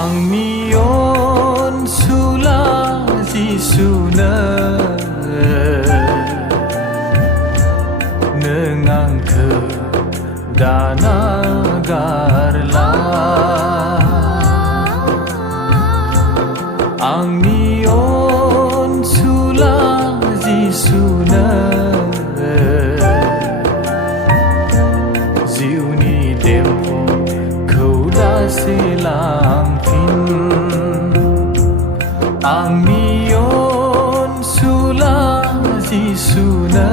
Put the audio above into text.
Angni onsula jisuna nwng dana garla Angni onsula jisuna jiuni dempo khauda selangphin Angni onsula jisuna